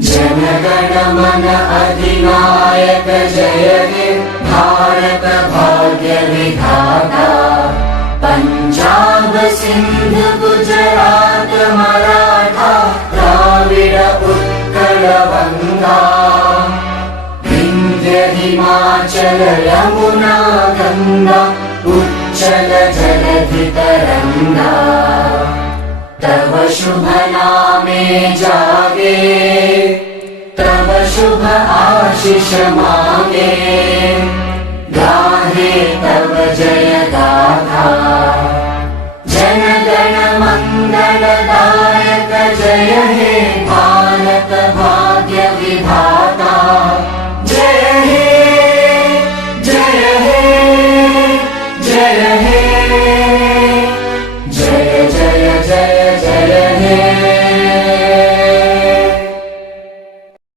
जनगण मन अधिनायक जय हे भारत भाग्य विधाता। पंजाब सिंध गुजरात मराठा द्राविड उत्कल गंगा। विंध्य हिमाचल यमुना गंगा उच्चल जलधि तरंगा। तव शुभ नामे जागे तव शुभ आशीष मांगे। गाहे तव जय गाथा जन गण मंगलदायक जय हे भारत भाग्य